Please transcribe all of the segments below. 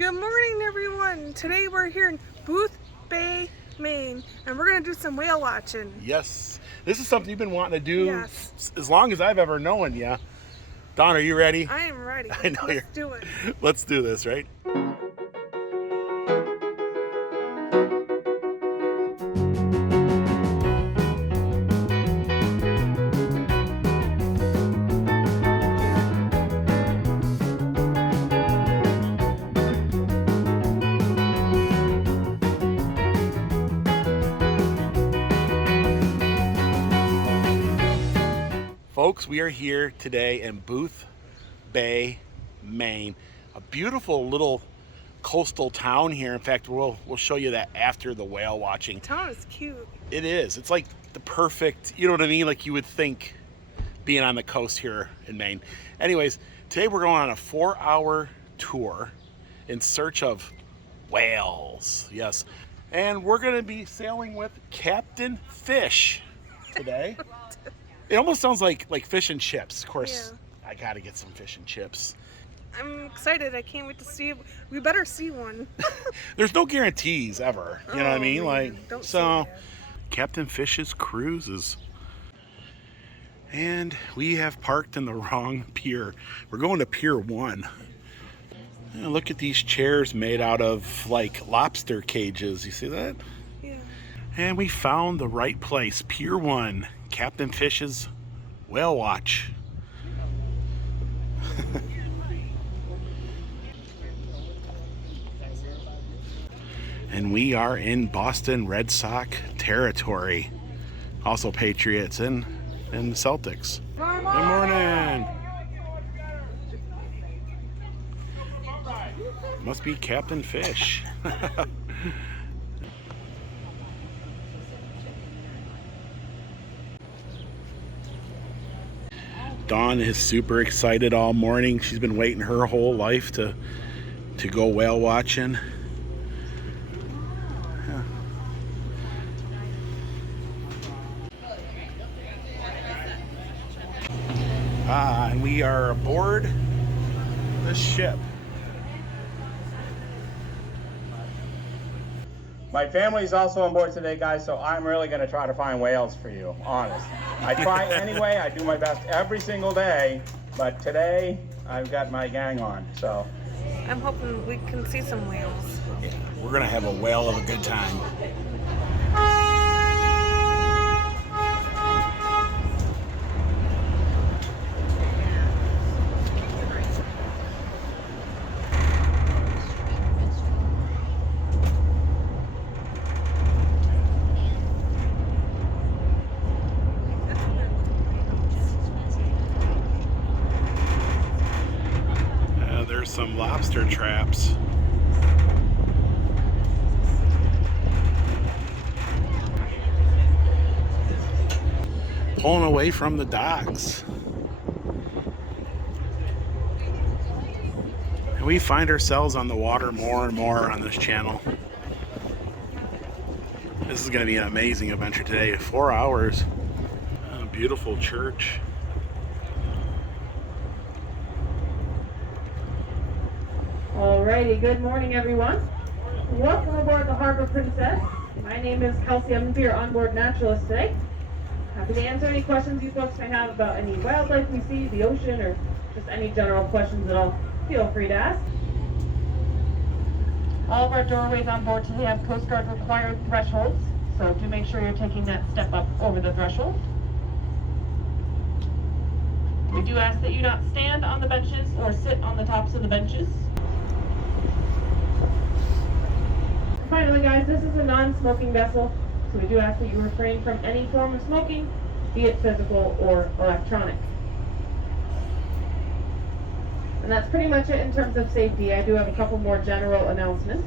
Good morning, everyone. Today we're here in Boothbay, Maine, and we're going to do some whale watching. Yes. This is something you've been wanting to do as long as I've ever known you. Dawn, are you ready? I am ready. I know Let's do it. Let's do this, right? Folks, we are here today in Boothbay, Maine. A beautiful little coastal town here. In fact, we'll show you that after the whale watching. The town is cute. It is. It's like the perfect, you know what I mean? Like you would think being on the coast here in Maine. Anyways, today we're going on a 4-hour tour in search of whales. Yes. And we're going to be sailing with Captain Fish today. It almost sounds like fish and chips. Of course, yeah. I gotta get some fish and chips. I'm excited. I can't wait to see it. We better see one. There's no guarantees ever. You know what I mean? Don't so, Captain Fish's cruises. And we have parked in the wrong pier. We're going to Pier 1. And look at these chairs made out of like lobster cages. You see that? Yeah. And we found the right place. Pier 1. Captain Fish's whale watch. And we are in Boston Red Sox territory. Also Patriots and Celtics. Good morning. Must be Captain Fish. Dawn is super excited all morning. She's been waiting her whole life to go whale watching. Yeah. And we are aboard the ship. My family's also on board today, guys, so I'm really going to try to find whales for you, honest. I try anyway. I do my best every single day, but today I've got my gang on, so. I'm hoping we can see some whales. Yeah, we're going to have a whale of a good time. There's some lobster traps. Pulling away from the docks. And we find ourselves on the water more and more on this channel. This is going to be an amazing adventure today. 4 hours. A beautiful church. Alrighty, good morning everyone. Welcome aboard the Harbor Princess. My name is Kelsey. I'm going to be your onboard naturalist today. Happy to answer any questions you folks may have about any wildlife we see, the ocean, or just any general questions at all. Feel free to ask. All of our doorways on board today have Coast Guard required thresholds, so do make sure you're taking that step up over the threshold. We do ask that you not stand on the benches or sit on the tops of the benches. Finally, guys, this is a non-smoking vessel, so we do ask that you refrain from any form of smoking, be it physical or electronic. And that's pretty much it in terms of safety. I do have a couple more general announcements.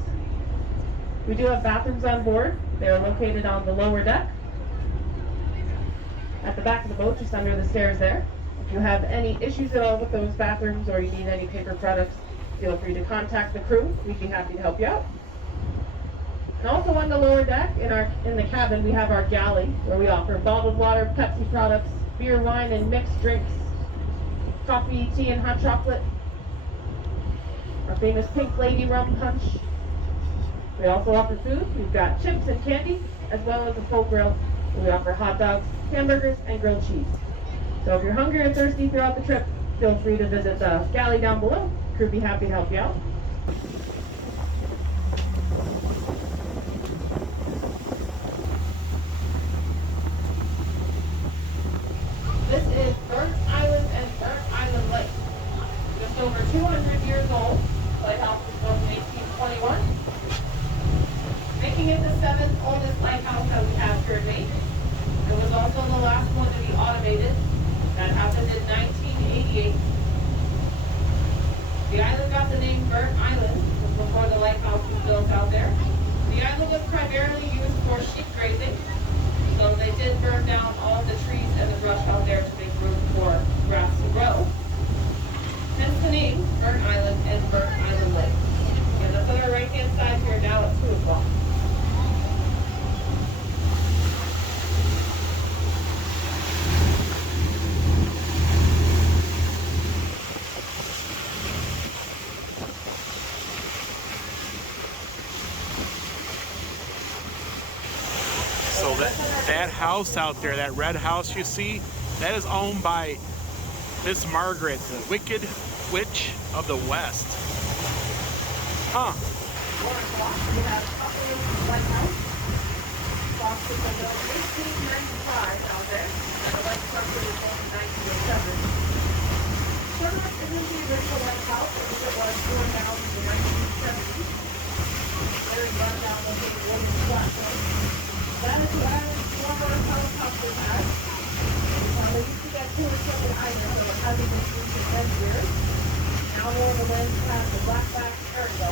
We do have bathrooms on board. They are located on the lower deck, at the back of the boat, just under the stairs there. If you have any issues at all with those bathrooms or you need any paper products, feel free to contact the crew. We'd be happy to help you out. And also on the lower deck, in the cabin, we have our galley, where we offer bottled water, Pepsi products, beer, wine, and mixed drinks, coffee, tea, and hot chocolate. our famous Pink Lady rum punch. We also offer food. We've got chips and candy, as well as a full grill. We offer hot dogs, hamburgers, and grilled cheese. So if you're hungry or thirsty throughout the trip, feel free to visit the galley down below. Crew would be happy to help you out. This is Burnt Island and Burnt Island Lake. Just over 200 years old. Lighthouse was built in 1821. Making it the 7th oldest lighthouse that we have here in Maine. It was also the last one to be automated. That happened in 1988. The island got the name Burnt Island before the lighthouse was built out there. The island was primarily used for sheep grazing, so they did burn down all the trees and the brush out there to make room for grass to grow. Hence the name Burnt Island and Burnt Island Lake. And that's on our right hand side here now at 2 o'clock. So that house out there, that red house you see, that is owned by Miss Margaret, the Wicked Witch of the West. Huh. We have Upper Lighthouse. Lobster was built in 1895 out there, and the light structure was built in 1907. Sherlock isn't the original lighthouse, as it was torn down in the 1970s. Very run down looking wooden platform. That is the island's former helicopter pad. They used to get tourists from the island, so it hasn't been used in 10 years. Now more of the lens past the blackback ergo.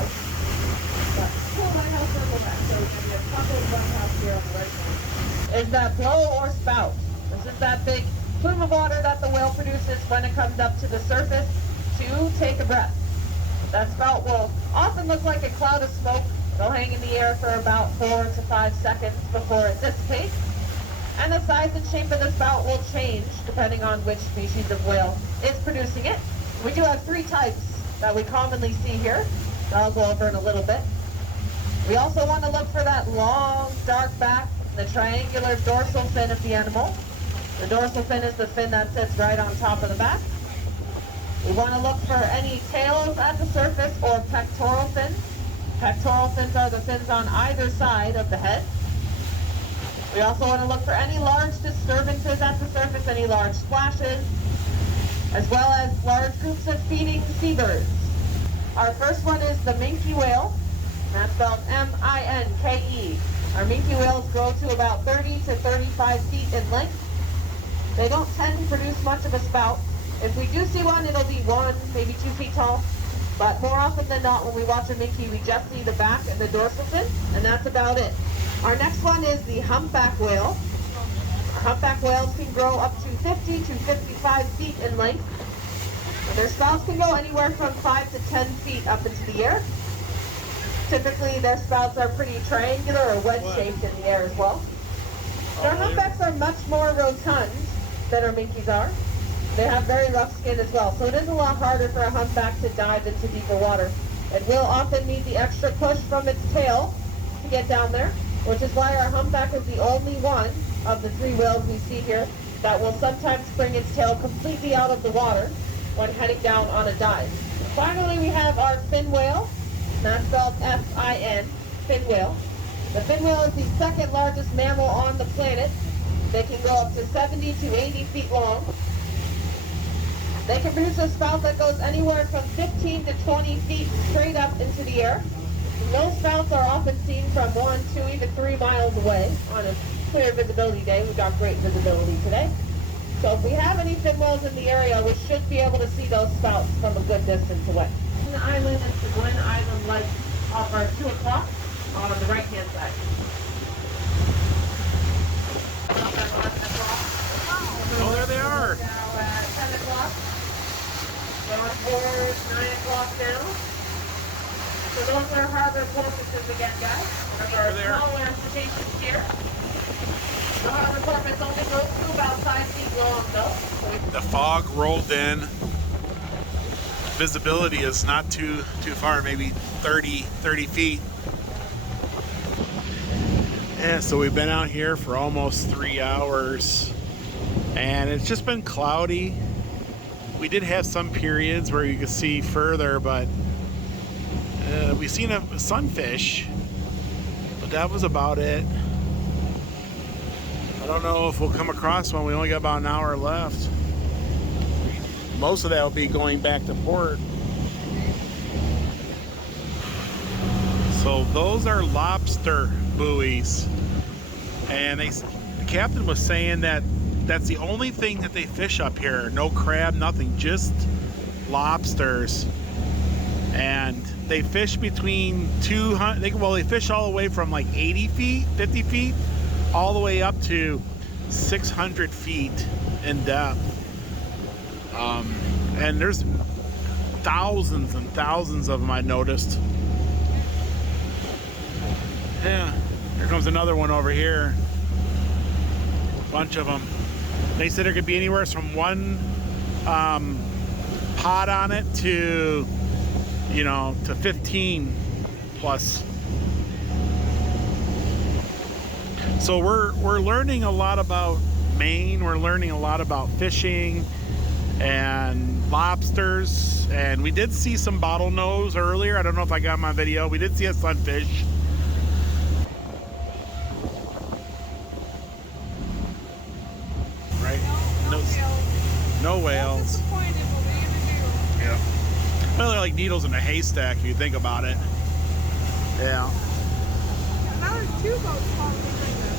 But still lighthouse circle back, so it's going to be a couple of lighthouse here on the right side. Is that blow or spout? This is that big plume of water that the whale produces when it comes up to the surface to take a breath. That spout will often look like a cloud of smoke. It'll hang in the air for about 4 to 5 seconds before it dissipates. And the size and shape of the spout will change depending on which species of whale is producing it. We do have 3 types that we commonly see here that I'll go over in a little bit. We also want to look for that long, dark back, the triangular dorsal fin of the animal. The dorsal fin is the fin that sits right on top of the back. We want to look for any tails at the surface or pectoral fins. Pectoral fins are the fins on either side of the head. We also want to look for any large disturbances at the surface, any large splashes, as well as large groups of feeding seabirds. Our first one is the minke whale. That's spelled M-I-N-K-E. Our minke whales grow to about 30 to 35 feet in length. They don't tend to produce much of a spout. If we do see one, it'll be 1, maybe 2 feet tall. But more often than not, when we watch a minke, we just see the back and the dorsal fin, and that's about it. Our next one is the humpback whale. Humpback whales can grow up to 50 to 55 feet in length. Their spouts can go anywhere from 5 to 10 feet up into the air. Typically, their spouts are pretty triangular or wedge-shaped in the air as well. Our humpbacks are much more rotund than our minkies are. They have very rough skin as well, so it is a lot harder for a humpback to dive into deeper water. It will often need the extra push from its tail to get down there, which is why our humpback is the only one of the 3 whales we see here that will sometimes bring its tail completely out of the water when heading down on a dive. Finally, we have our fin whale. That's spelled F-I-N, fin whale. The fin whale is the 2nd largest mammal on the planet. They can grow up to 70 to 80 feet long. They can produce a spout that goes anywhere from 15 to 20 feet straight up into the air. Those spouts are often seen from 1, 2, even 3 miles away on a clear visibility day. We've got great visibility today. So if we have any fin whales in the area, we should be able to see those spouts from a good distance away. The island is the Glen Island Light off our 2 o'clock on the right-hand side. Oh, there they are. Now at 10 o'clock. Going towards 9 o'clock now. So those are harbor porpoises again, guys. Remember our smaller cetaceans here. The harbor porpoise only goes to about 5 feet long, though. The fog rolled in. visibility is not too far, maybe 30 feet. Yeah, so we've been out here for almost 3 hours and it's just been cloudy. We did have some periods where you could see further, but we've seen a sunfish, but that was about it. I don't know if we'll come across one. We only got about an hour left. Most of that will be going back to port. So those are lobster buoys, and the captain was saying that that's the only thing that they fish up here. No crab, nothing, just lobsters. And they fish between 200, well, they fish all the way from like 80 feet, 50 feet, all the way up to 600 feet in depth. And there's thousands and thousands of them, I noticed. Yeah, here comes another one over here. Bunch of them. They said there could be anywhere from one pot on it to, you know, to 15 plus. So we're learning a lot about Maine. We're learning a lot about fishing and lobsters. And we did see some bottlenose earlier. I don't know if I got my video. We did see a sunfish. No whales. Yeah. Well, they're like needles in a haystack if you think about it. Yeah. Now there's 2 boats following behind us.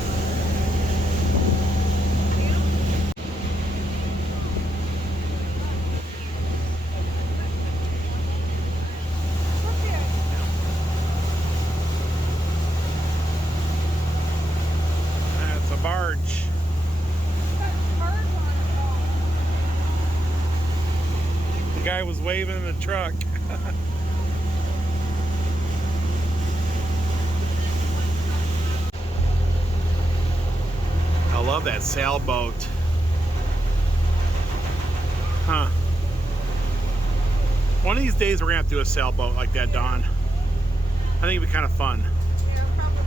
That's a barge. The guy was waving in the truck. I love that sailboat. Huh. One of these days we're gonna have to do a sailboat like that, Dawn. I think it'd be kind of fun. Yeah, probably.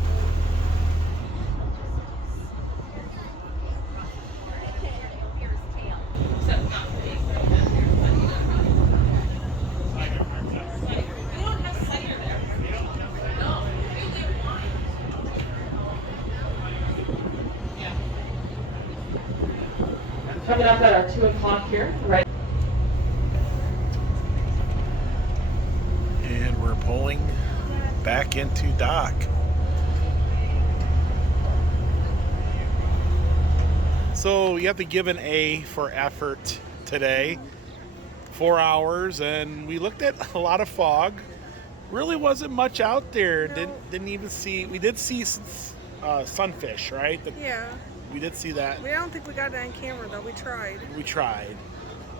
Coming up at our 2 o'clock here, right? And we're pulling back into dock. So you have to give an A for effort today. 4 hours, and we looked at a lot of fog. Really wasn't much out there. No. Didn't even see. We did see sunfish, right? Yeah. We did see that. We don't think we got it on camera though. We tried. We tried.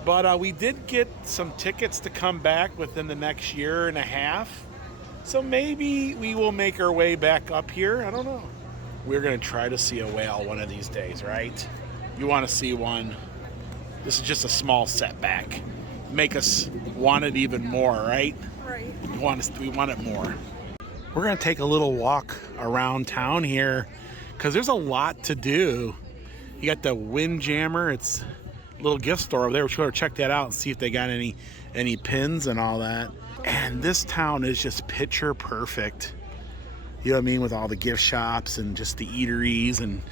But we did get some tickets to come back within the next year and a half. So maybe we will make our way back up here. I don't know. We're going to try to see a whale one of these days, right? You want to see one. This is just a small setback. Make us want it even more, right? Right. We want it more. We're going to take a little walk around town here because there's a lot to do. You got the Windjammer. It's a little gift store over there. We're going to check that out and see if they got any pins and all that. And this town is just picture perfect. You know what I mean? With all the gift shops and just the eateries, and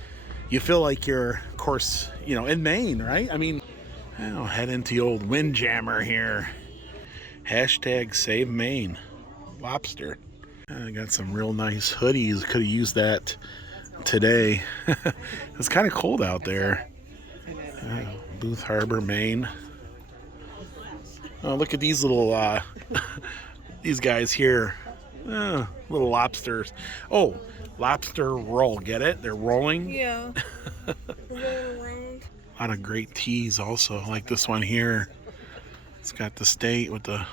you feel like you're, of course, you know, in Maine, right? I mean, I'll head into the old Windjammer here. Hashtag save Maine. Lobster. I got some real nice hoodies. Could have used that today. It's kind of cold out there. Booth Harbor, Maine. Oh, look at these little these guys here. Little lobsters. Oh, lobster roll. Get it? They're rolling. Yeah. Roll around. A lot of great teas also, like this one here. It's got the state with the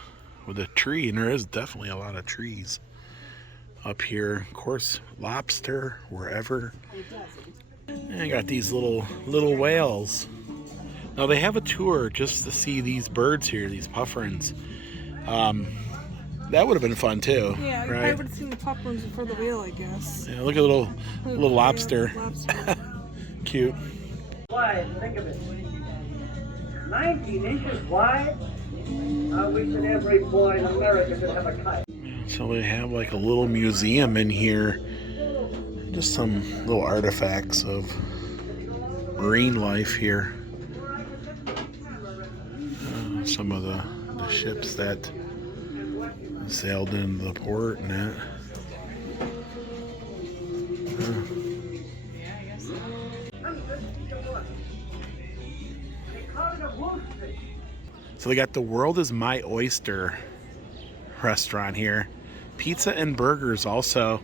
tree, and there is definitely a lot of trees up here. Of course, lobster wherever. And I got these little whales. Now they have a tour just to see these birds here, these pufferins. That would have been fun too. Yeah, you right? probably would have seen the pup rooms before the wheel, I guess. Yeah, look at little lobster. Lobster. Cute. Wide, think of it. 19 inches wide. I wish that every boy in America could have a kite. So we have like a little museum in here. Just some little artifacts of marine life here. Some of the ships that sailed into the port and that. So they got the World is My Oyster restaurant here. Pizza and burgers also.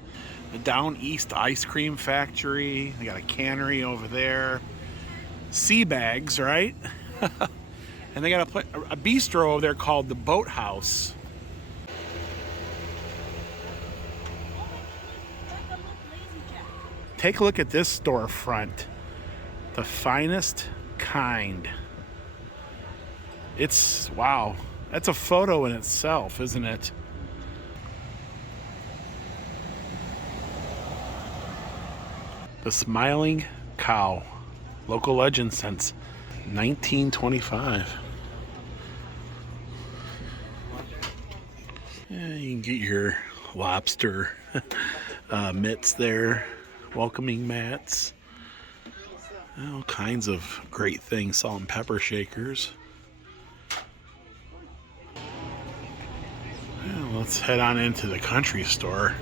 The Down East Ice Cream Factory. They got a cannery over there. Sea bags, right? And they got a bistro over there called the Boathouse. Take a look at this storefront. The finest kind. It's, wow. That's a photo in itself, isn't it? The Smiling Cow. Local legend since 1925. Yeah, you can get your lobster mitts there. Welcoming mats. All kinds of great things. Salt and pepper shakers. Well, let's head on into the country store.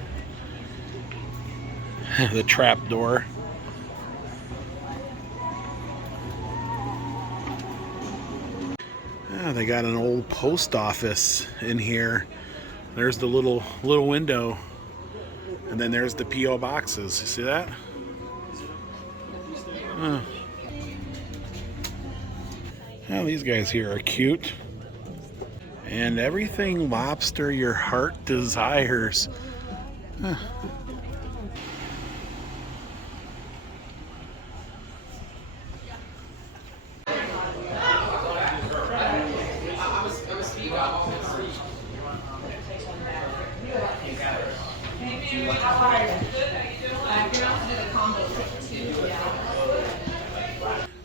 The trap door. Yeah, they got an old post office in here. There's the little window. And then there's the P.O. boxes. You see that? Oh. Well, these guys here are cute. And everything lobster your heart desires. Huh.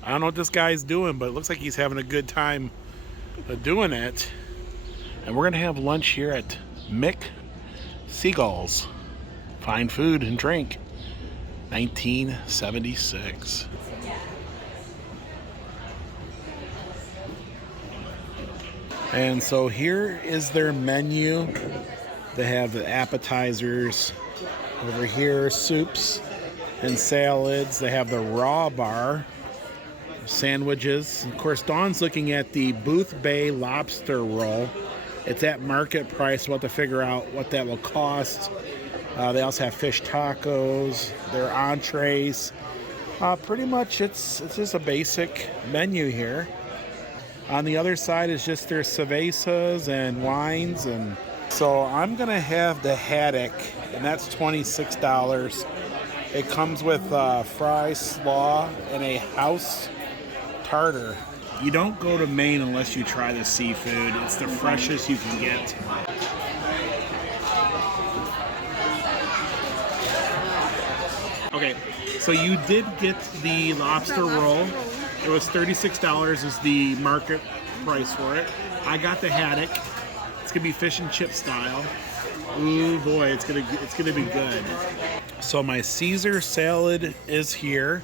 I don't know what this guy's doing, but it looks like he's having a good time doing it. And we're going to have lunch here at Mick Seagull's. Fine food and drink. 1976. And so here is their menu. They have the appetizers. Over here, soups and salads. They have the raw bar. Sandwiches. Of course, Dawn's looking at the Boothbay lobster roll. It's at market price. We'll have to figure out what that will cost. They also have fish tacos, their entrees. Pretty much it's just a basic menu here. On the other side is just their cervezas and wines. And so I'm going to have the haddock, and that's $26. It comes with fries, slaw, and a house tartar. You don't go to Maine unless you try the seafood. It's the freshest you can get. Okay, so you did get the lobster roll. It was $36 is the market price for it. I got the haddock. It's gonna be fish and chip style. Ooh boy, it's gonna be good. So my Caesar salad is here,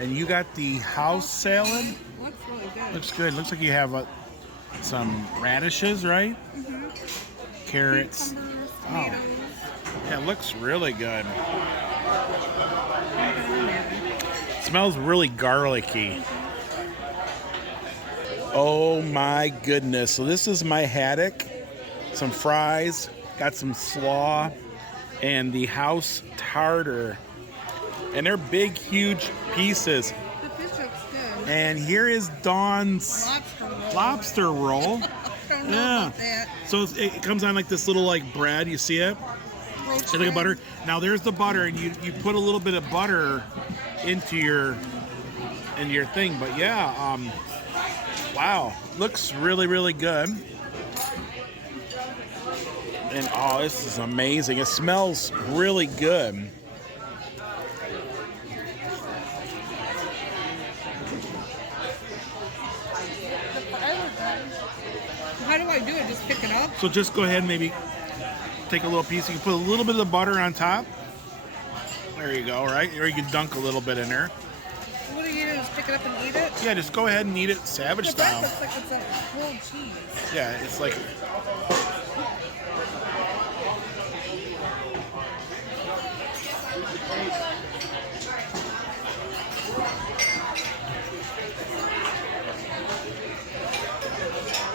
and you got the house salad. Looks really good. Looks good. Looks like you have some radishes, right? Mm-hmm. Carrots. Cucumbers, Oh, tomatoes. yeah, it looks really good. Smells really garlicky. Oh my goodness. So this is my haddock. Some fries. Got some slaw. And the house tartar. And they're big, huge pieces. The fish looks good. And here is Dawn's lobster roll. Don't know Yeah. about that. So it comes on like this little like bread. You see it? It's like a butter. Now there's the butter, and you put a little bit of butter into your thing. But yeah, wow, looks really, really good. And oh, this is amazing. It smells really good. How do I do it? Just pick it up? So just go ahead and maybe take a little piece. You can put a little bit of the butter on top. There you go, right? Or you can dunk a little bit in there. What do you do? Just pick it up and eat it? Yeah, just go ahead and eat it savage The bread style. looks like it's a grilled cheese. Yeah, it's like...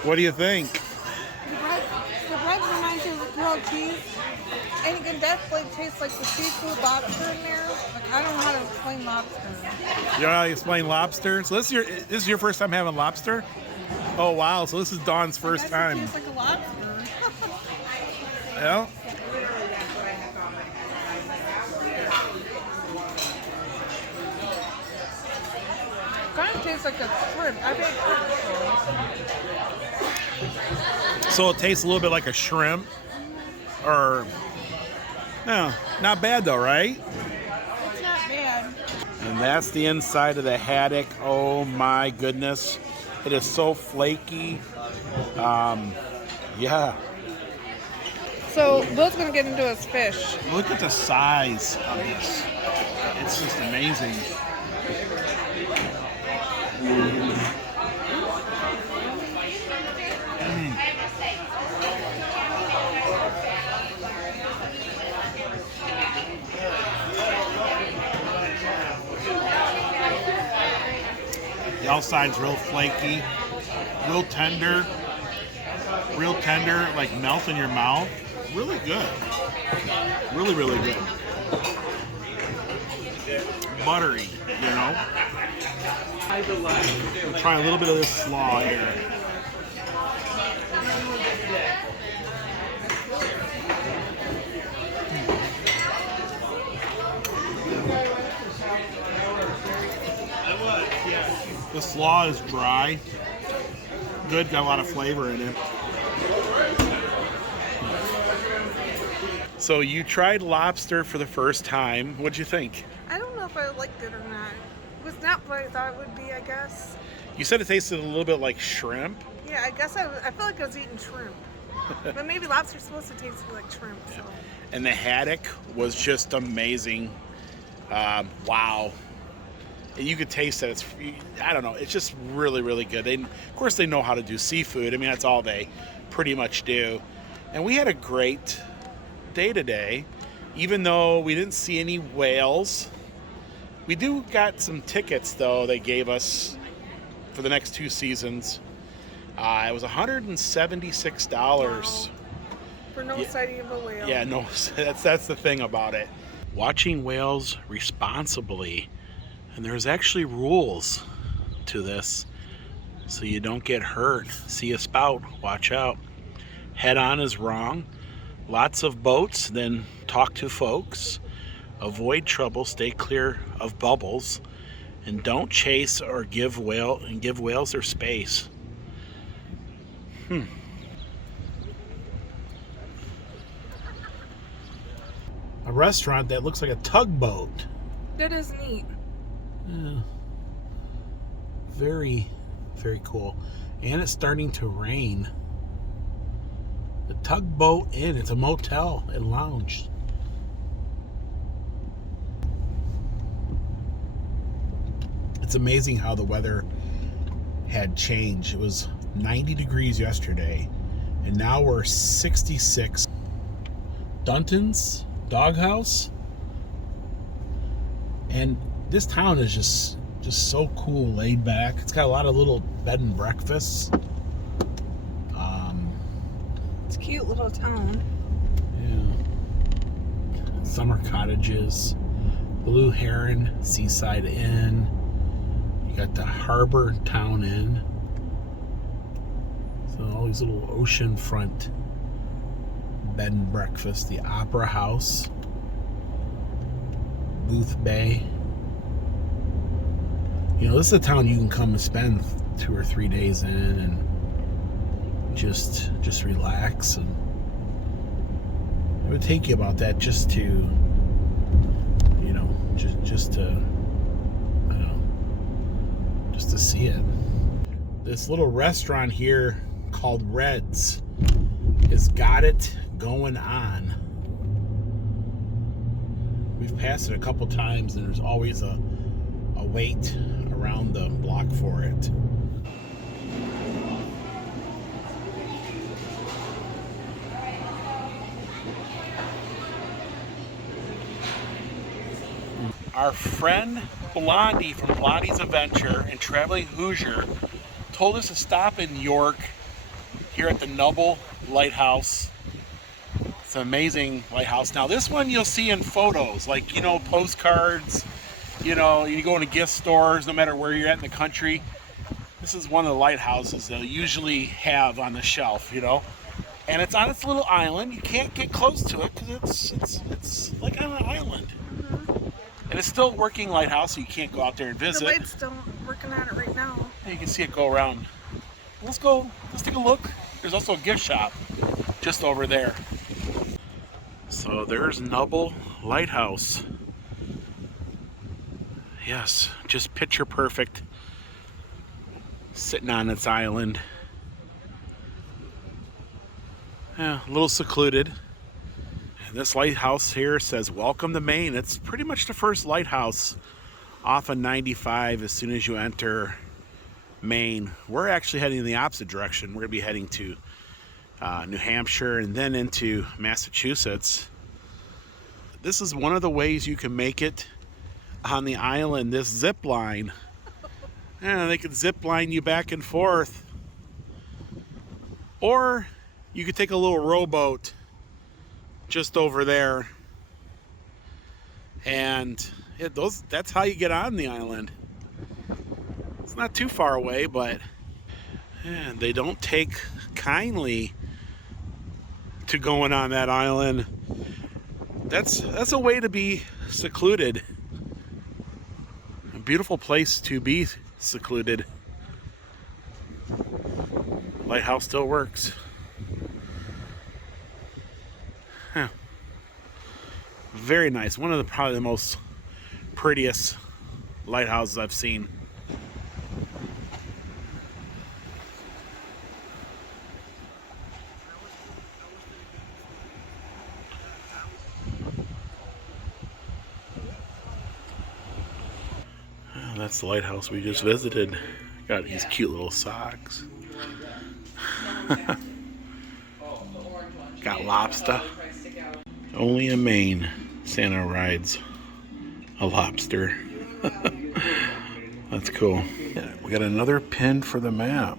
What do you think? The bread reminds you of grilled cheese. And you can definitely taste like the seafood lobster in there. Like, I don't know how to explain lobster. You know how to explain lobster? So this is your first time having lobster? Oh wow, so this is Dawn's first time. It tastes like a lobster. Yeah. Kind of tastes like a shrimp. I've had shrimp before. So it tastes a little bit like a shrimp. Or no, not bad though, right? It's not bad. And that's the inside of the haddock. Oh my goodness. It is so flaky. Yeah. So Bill's gonna get into his fish. Look at the size of this. It's just amazing. The outside's real flaky, real tender, like melt in your mouth. Really good. Really, really good. Buttery, you know? We'll try a little bit of this slaw here. The slaw is dry. Good, got a lot of flavor in it. So you tried lobster for the first time. What'd you think? I don't know if I liked it or not. It was not what I thought it would be, I guess. You said it tasted a little bit like shrimp. Yeah, I guess I feel like I was eating shrimp. But maybe lobster's supposed to taste like shrimp, so. And the haddock was just amazing. Wow. And you could taste that it's, I don't know, it's just really, really good. Of course, they know how to do seafood. I mean, that's all they pretty much do. And we had a great day today, even though we didn't see any whales. We got some tickets, though, they gave us for the next 2 seasons. It was $176. Wow. For no sighting of a whale. Yeah, no, that's the thing about it. Watching whales responsibly. And there's actually rules to this, so you don't get hurt. See a spout, watch out. Head on is wrong. Lots of boats, then talk to folks. Avoid trouble, stay clear of bubbles, and don't chase or give whales their space. A restaurant that looks like a tugboat. That is neat. Yeah. Very, very cool. And it's starting to rain. The Tugboat Inn. It's a motel and lounge. It's amazing how the weather had changed. It was 90 degrees yesterday, and now we're 66. Dunton's Doghouse. And this town is just so cool, laid back. It's got a lot of little bed and breakfasts. It's a cute little town. Yeah. Summer cottages, Blue Heron Seaside Inn. You got the Harbor Town Inn. So all these little oceanfront bed and breakfast. The Opera House, Boothbay. You know, this is a town you can come and spend 2 or 3 days in and just relax and It would take you about that just to, you know, just to, I don't know, just to see it. This little restaurant here called Red's has got it going on. We've passed it a couple times and there's always a wait around the block for it. Our friend Blondie from Blondie's Adventure and Traveling Hoosier told us to stop in York here at the Noble Lighthouse. It's an amazing lighthouse. Now this one you'll see in photos, like, you know, postcards, you know, you go into gift stores, no matter where you're at in the country. This is one of the lighthouses they'll usually have on the shelf, you know. And it's on its little island. You can't get close to it because it's like on an island. And it's still a working lighthouse, so you can't go out there and visit. The light's still working on it right now. And you can see it go around. Let's take a look. There's also a gift shop just over there. So there's Noble Lighthouse. Yes, just picture perfect. Sitting on its island. Yeah, a little secluded. And this lighthouse here says, "Welcome to Maine." It's pretty much the first lighthouse off of 95 as soon as you enter Maine. We're actually heading in the opposite direction. We're going to be heading to New Hampshire and then into Massachusetts. This is one of the ways you can make it on the island, this zip line. Yeah, they could zip line you back and forth. Or you could take a little rowboat just over there, and that's how you get on the island. It's not too far away, but they don't take kindly to going on that island. That's a way to be secluded. A beautiful place to be secluded. Lighthouse still works. Very nice. One of probably the most prettiest lighthouses I've seen. Oh, that's the lighthouse we just visited. Got these cute little socks. Got lobster. Only in Maine, Santa rides a lobster. That's cool. Yeah, we got another pin for the map.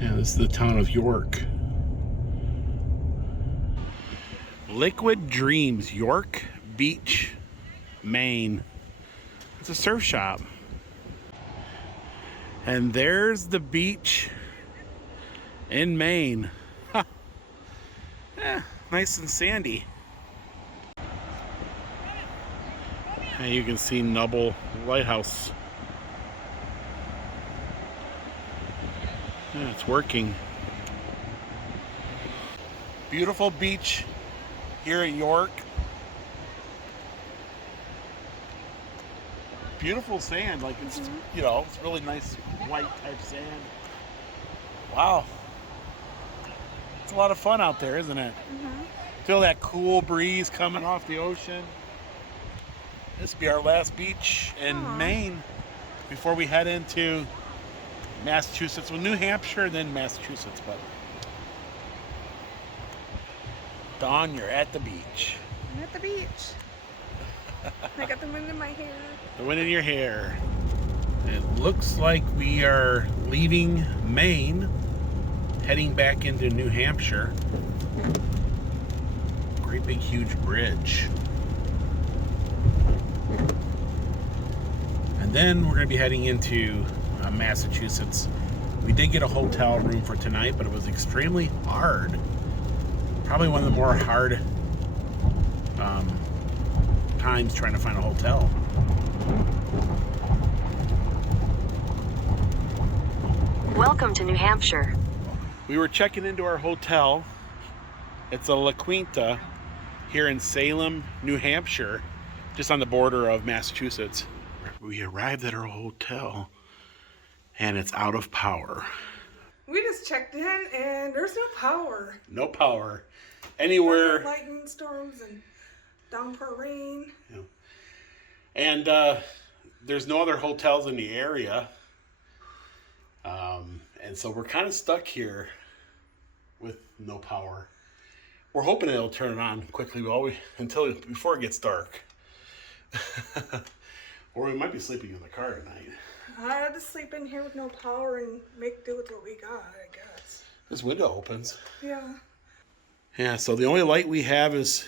Yeah, this is the town of York. Liquid Dreams, York Beach, Maine. It's a surf shop. And there's the beach in Maine. Huh. Yeah, nice and sandy. And you can see Noble Lighthouse. Yeah, it's working. Beautiful beach here in York. Beautiful sand, like it's, you know, it's really nice white type sand. Wow. It's a lot of fun out there, isn't it? Feel that cool breeze coming off the ocean. This will be our last beach in Maine before we head into Massachusetts. Well, New Hampshire, then Massachusetts, but Dawn, you're at the beach. I'm at the beach. I got the wind in my hair. The wind in your hair. It looks like we are leaving Maine, heading back into New Hampshire. Great big huge bridge. And then we're going to be heading into Massachusetts. We did get a hotel room for tonight, but it was extremely hard Probably one of the more hard times trying to find a hotel. Welcome to New Hampshire. We were checking into our hotel. It's a La Quinta here in Salem, New Hampshire, just on the border of Massachusetts. We arrived at our hotel and it's out of power. We just checked in and there's no power. No power anywhere. Lightning storms and downpour rain. Yeah. And there's no other hotels in the area. And so we're kind of stuck here with no power. We're hoping it'll turn on quickly before it gets dark. Or we might be sleeping in the car tonight. I had to sleep in here with no power and make do with what we got, I guess. This window opens. Yeah. Yeah, so the only light we have is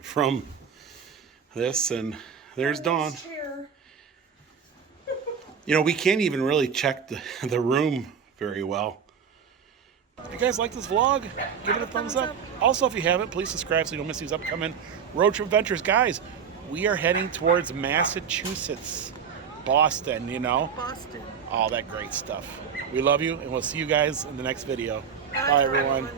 from this, and there's Dawn. Chair. You know, we can't even really check the room very well. If you guys like this vlog, give it a thumbs up. Also, if you haven't, please subscribe so you don't miss these upcoming road trip adventures. Guys, we are heading towards Massachusetts, Boston, you know. Boston. All that great stuff. We love you, and we'll see you guys in the next video. Bye everyone.